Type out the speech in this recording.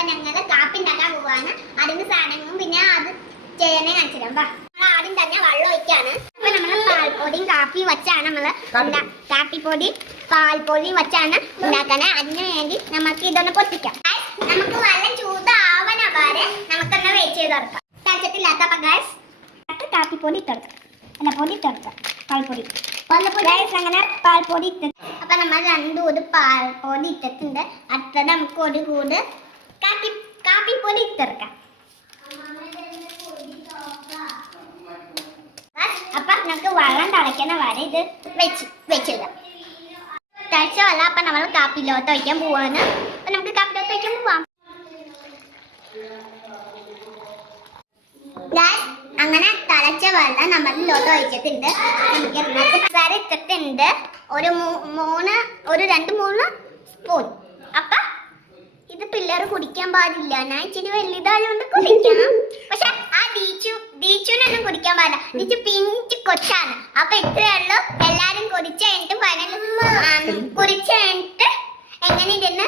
അപ്പൊ ഞങ്ങള് കാപ്പി ഉണ്ടാക്കാൻ പോവാണ്. അതിന് സാധനങ്ങളും പിന്നെ അത് ചെയ്യണേ കാണിച്ചിടാം. ആദ്യം തന്നെ വെള്ളം ഒഴിക്കാണ്. അപ്പൊ നമ്മള് പാൽപ്പൊടിയും കാപ്പി വെച്ചാണ് നമ്മള് കാപ്പിപ്പൊടി പാൽപ്പൊടി വെച്ചാണ് ഉണ്ടാക്കാന്. അതിന് വേണ്ടി നമുക്ക് ഇതൊന്ന് പൊട്ടിക്കാം. നമുക്ക് വെള്ളം ചൂടാവണ വരെ നമുക്കൊന്ന് വെയിറ്റ് ചെയ്ത് കൊടുക്കാം. കഴിച്ചിട്ടില്ലാത്ത കാപ്പിപ്പൊടി ഇട്ടെടുക്കാം. അല്ല പൊടി ഇട്ടെടുക്കാം. പാൽപ്പൊടി അങ്ങനെ പാൽപ്പൊടി ഇട്ടു. അപ്പൊ നമ്മൾ 2 കൂട് പാൽപ്പൊടി ഇട്ടിട്ടുണ്ട്. അടുത്തത് നമുക്ക് ഒരു കൂട് കാപ്പിപ്പൊടി ഇട്ടെടുക്കാം. അപ്പൊ നമുക്ക് വെള്ളം തിളയ്ക്കുന്ന വരെ ഇത് വെച്ചിടാം. തിളച്ച വെള്ളം അപ്പൊ നമ്മൾ കാപ്പിലോട്ട് ഒഴിക്കാൻ പോവാണ്. അപ്പൊ നമുക്ക് കാപ്പിലോട്ട് ഒഴിക്കാൻ പോവാം. അങ്ങനെ തിളച്ച വെള്ളം നമ്മളിലോട്ട് ഒഴിച്ചിട്ടുണ്ട്. നമുക്ക് പഞ്ചസാര ഇട്ടിട്ടുണ്ട്. ഒരു 2-3 സ്പൂൺ. അപ്പൊ ഇത് പിള്ളേർ കുടിക്കാൻ പാടില്ല. ഞാൻ ഇച്ചിരി വലുതായതുകൊണ്ട് കുടിക്കണം. പക്ഷെ ആ ദീച്ചുനൊന്നും കുടിക്കാൻ പാടില്ല. ദീച്ചു പിഞ്ച് കൊച്ചാണ്. അപ്പൊ ഇത്രയുള്ളൂ. എല്ലാരും കുടിച്ചു കഴിഞ്ഞിട്ട് എങ്ങനെ ഇരുന്ന്